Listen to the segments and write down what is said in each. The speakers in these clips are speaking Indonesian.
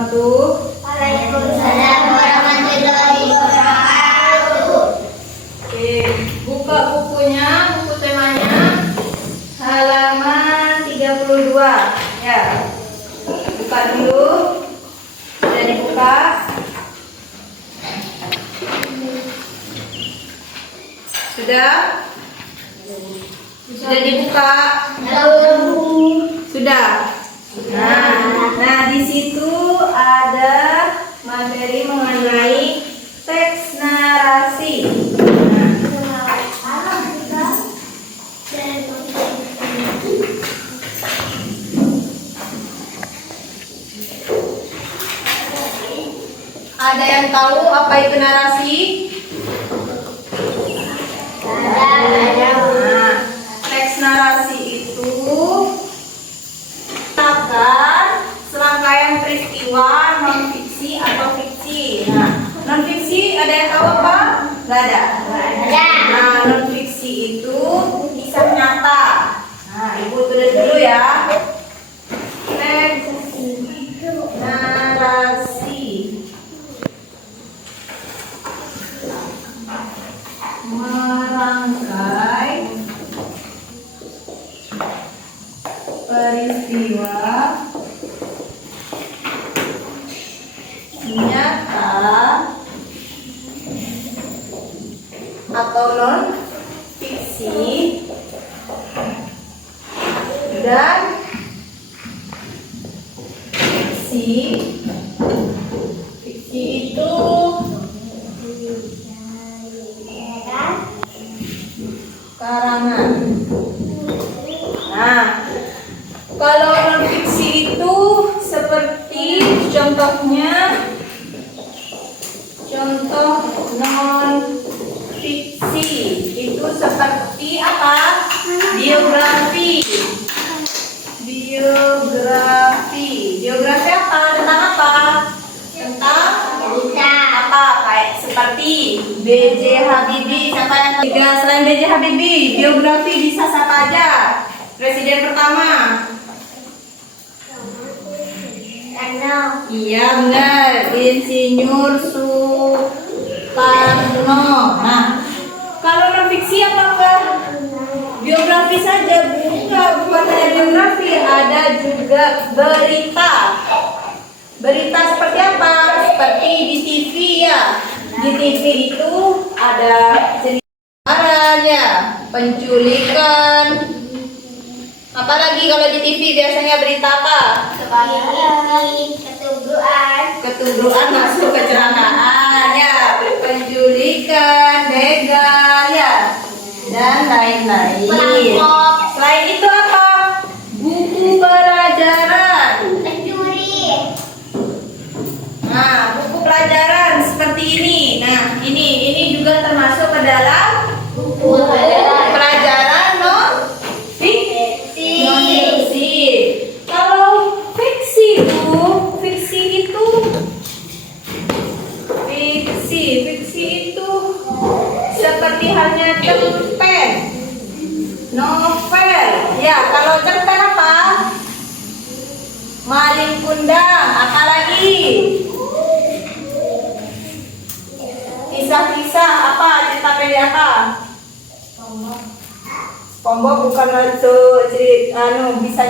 wabarakatuh. Waalaikumsalam warahmatullahi wabarakatuh. Oke, buka bukunya, buku temanya halaman 32 ya. Buka dulu. Sudah dibuka. Sudah? Sudah dibuka? Sudah. Nah, di situ ada materi mengenai teks narasi. Ada yang tahu apa itu narasi? Nah, teks narasi itu serangkaian peristiwa non fiksi atau fiksi. Nah, non fiksi ada yang tahu apa? Gak ada. Nah, non fiksi itu kisah nyata. Nah, ibu tulis dulu ya. Teks narasi merangkai peristiwa nyata atau non fiksi dan fiksi. Fiksi itu karangan. Nah, kalau non fiksi itu seperti contohnya, contoh non fiksi itu seperti apa? Biografi. Biografi apa? Tentang apa? Tentang apa? Kayak seperti B.J. Habibie. Siapa yang tiga selain B.J. Habibie? Biografi bisa siapa aja? Presiden pertama. Iya benar, Insinyur Soekarno. Nah, kalau non fiksi apa enggak? Biografi saja, bukan hanya biografi, ada juga berita. Berita seperti apa? Seperti di TV ya. Di TV itu ada cerita ya, penculikan. Apalagi kalau di TV biasanya berita apa? Ketubruan masuk kecelakaan ya, penculikan, begal ya, dan lain-lain. Selain itu apa? Buku pelajaran. Nah, buku pelajaran seperti ini. Nah, ini juga termasuk ke dalam buku pelajaran non fiksi. Kalau fiksi itu seperti halnya cerpen, novel. Ya, kalau cerpen apa? Malin Kundang. Apalagi? Kisah-kisah apa? Cerita pendek apa? SpongeBob bukan bisa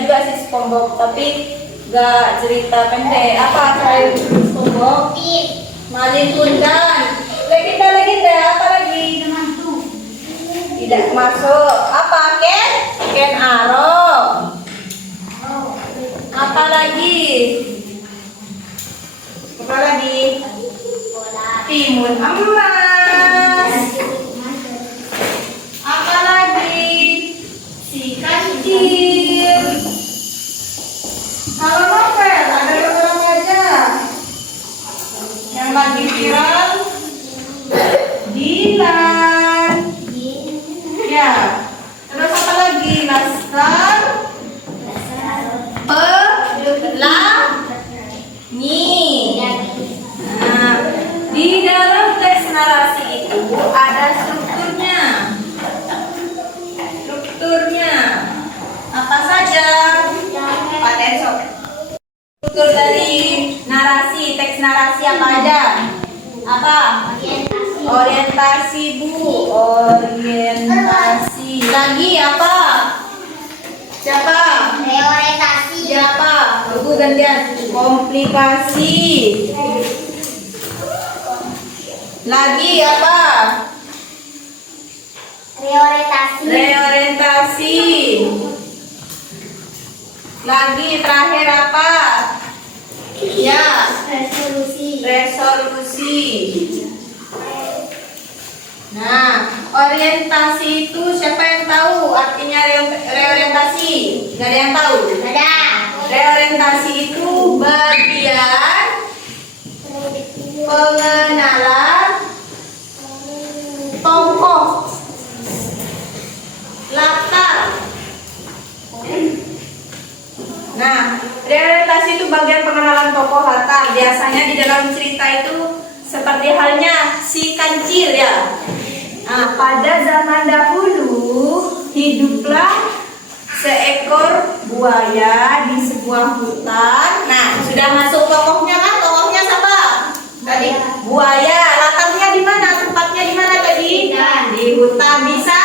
juga sih SpongeBob, tapi gak cerita pendek. Apa selain SpongeBob? Malin Kundang. Legenda apa lagi? Tidak masuk. Apa? Ken Arok. Apa lagi? Timun Emas. Apa lagi? Si Kancil. Kalau novel ada beberapa aja yang lagi viral. Dilan. Ya. Terus apa lagi? Laskar Pelangi. Nah, di dalam teks narasi itu ada strukturnya. Apa saja? Pak Tenso. Struktur dari narasi, teks narasi apa aja? Apa? Orientasi. Orientasi, Bu. Orientasi. Lagi apa? Siapa? Reorientasi. Siapa? Tunggu gantian. Komplikasi. Lagi apa? Reorientasi. Reorientasi. Lagi terakhir apa? Ya, Resolusi. resolusi. Nah, orientasi itu siapa yang tahu artinya reorientasi? Gak ada yang tahu. Ada. Reorientasi itu bagian pengenalan tokoh, latar. Nah, reorientasi itu bagian pengenalan tokoh latar. Biasanya di dalam cerita itu seperti halnya si kancil ya. Nah, pada zaman dahulu hiduplah seekor buaya di sebuah hutan. Nah, sudah masuk tokohnya kan? Tokohnya siapa? Tadi buaya. Latarnya di mana? Tempatnya di mana tadi? Di hutan. Bisa?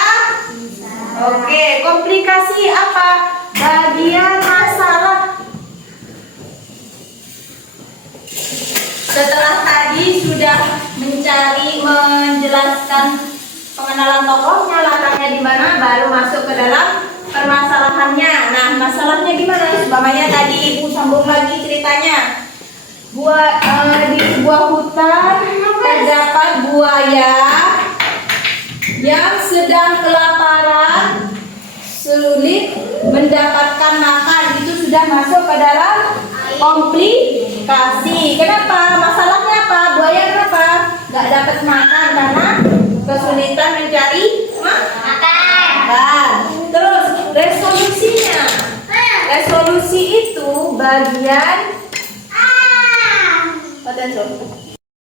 Oke, komplikasi apa? Bagian masalah. Setelah tadi sudah menjelaskan pengenalan tokohnya, latarnya di mana, baru masuk ke dalam permasalahannya. Nah, masalahnya gimana? Umpamanya tadi Ibu sambung lagi ceritanya. Di sebuah hutan terdapat buaya yang sedang kelaparan, sulit mendapatkan makan. Itu sudah masuk ke dalam komplikasi. Kenapa? Masalahnya apa? Buaya kenapa? Gak dapat makan karena kesulitan mencari makan. Terus resolusinya. Resolusi itu bagian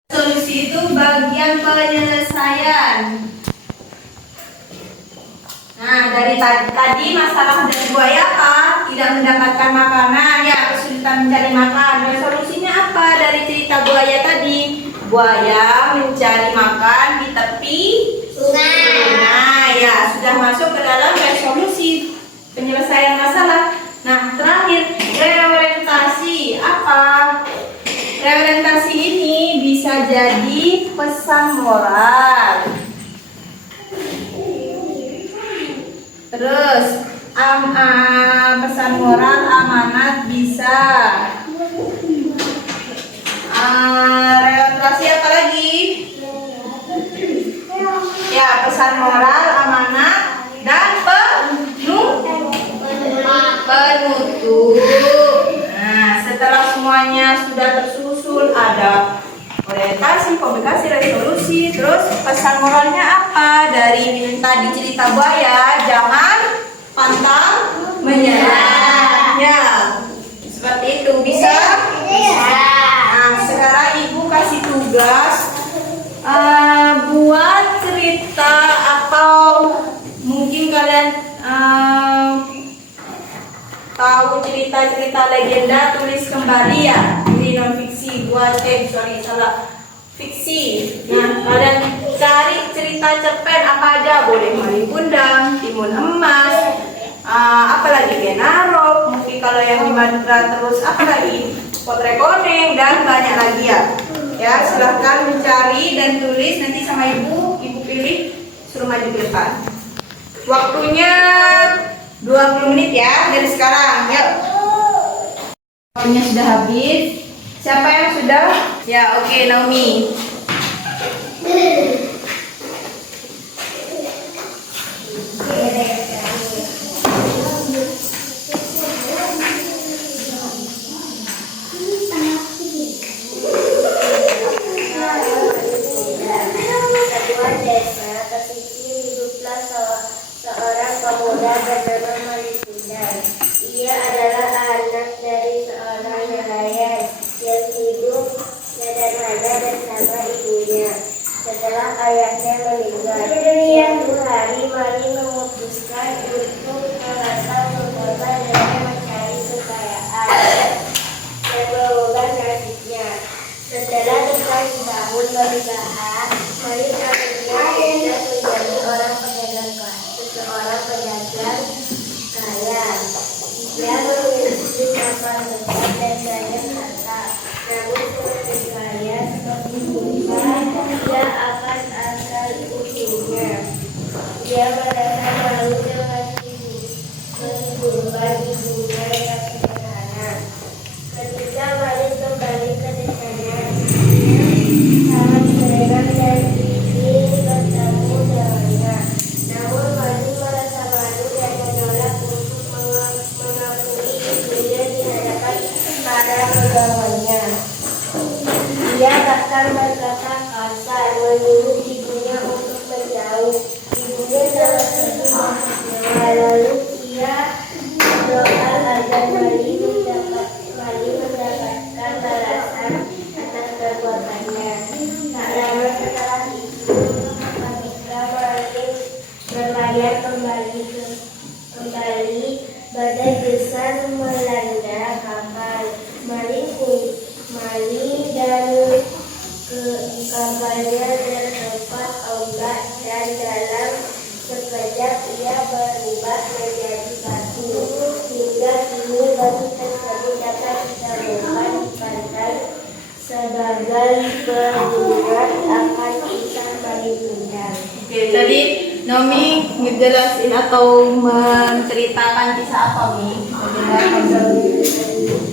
resolusi itu bagian penyelesaian. Nah, dari tadi masalah dari buaya apa? Tidak mendapatkan makanan, ya kesulitan mencari makan. Resolusinya apa dari cerita buaya tadi? Buaya mencari makan di tepi sungai. Ya, sudah masuk ke dalam resolusi penyelesaian masalah. Nah, terakhir reorientasi apa? Reorientasi ini bisa jadi pesan moral. Terus pesan moral, amanat bisa. Reorientasi apa lagi? Ya, pesan moral, amanat, dan penutup. Nah, setelah semuanya sudah tersusun, ada orientasi, komplikasi, resolusi, terus pesan moralnya apa? Dari tadi cerita buaya, jangan pantang menyerah. Ya, seperti itu. Bisa? Nah, sekarang Ibu kasih tugas buat cerita, atau mungkin kalian tahu cerita-cerita legenda, tulis kembali ya. Ini non fiksi, fiksi. Nah, kalian cari cerita cerpen apa aja, boleh Maling Kundang, Timun Emas, apalagi Genarok, mungkin kalau yang di Madura, terus apa lagi, Potret Koneng, dan banyak lagi ya. Ya, silahkan mencari dan tulis, nanti sama Ibu pilih, suruh maju ke depan. Waktunya 20 menit ya dari sekarang. Yuk. Waktunya sudah habis. Siapa yang sudah? Ya, oke, Naomi. Seorang pemuda bernama Maling Kundang. Ia adalah anak dari seorang nelayan yang hidup sederhana bersama ibunya. Setelah berusaha dari karirnya bisa menjadi seorang pedagang kaya. Ia memiliki kapal besar dan banyak harta. Namun semakin kaya semakin susah ia akan asal usulnya. Ia merasa malu dengan kehidupan ibunya yang sederhana. Ketika Malik kembali ke desanya, sangat heran dan ingin bertemu dengannya. Namun Malik merasa malu dan menolak untuk mengakui ibunya di hadapan para pegawainya. Ia bahkan berkata kasar, menyuruh ibunya untuk menjauh. Ibunya sangat sedih maksudnya. Lalu ia berdoa agar Malik mendapatkan balasan atas perbuatannya. Tak lama setelah itu, ketika Malik berlayar kembali, badai besar melanda kapal. Malik dan kapalnya terhempas ombak dan dalam sekejap ia berubah menjadi batu. Hingga kini batu tersebut dapat ditemukan di pantai sebagai pengingat akan kisah Malik Bundar. Oke, tadi Nomi ngejelasin atau menceritakan kisah apa, Mi?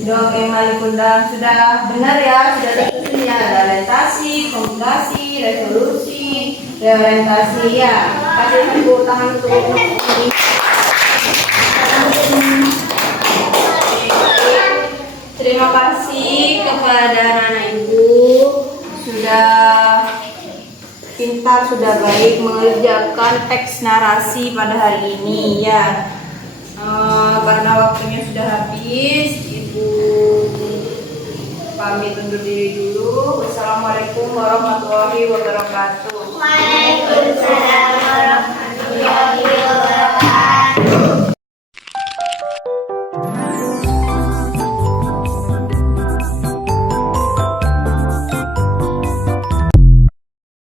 Dongeng Malik Bundar. Sudah benar ya, sudah tersusun ya. Ada orientasi, komunikasi, resolusi, reorientasi ya. Kasih tepuk tangan untuk ini. Terima kasih kepada anak ibu sudah pintar, sudah baik mengerjakan teks narasi pada hari ini ya. Karena waktunya sudah habis, ibu pamit undur diri dulu. Wassalamualaikum warahmatullahi wabarakatuh. Waalaikumsalam.